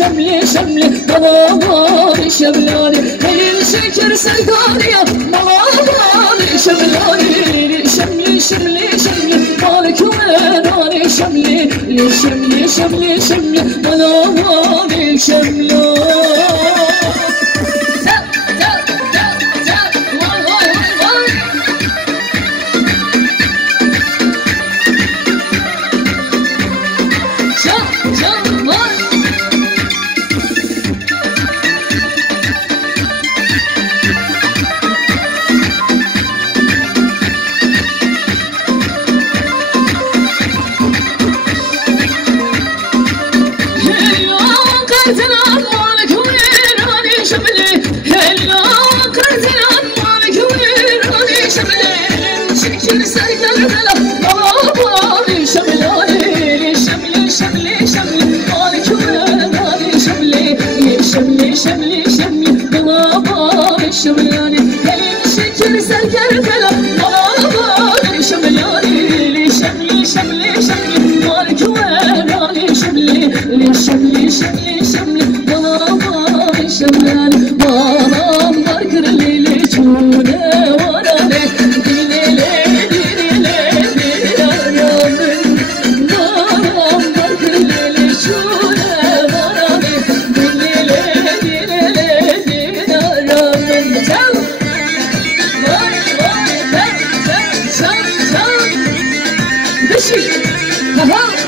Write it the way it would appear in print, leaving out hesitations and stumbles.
شملي شملي ضوابي شملاني هي شكر سرقاني ضوابي شملاني شملي شملي شملي مالك ويناني شملي شملي شملي شملي ضوابي شملاني شملي شملي ضوابي شملاني هي شكر سرقاني ضوابي شملاني شملي شملي شملي مالك ويناني شملي شملي شملي شملي ضوابي شملاني وانا مبارك الليل جونا وانا Come on!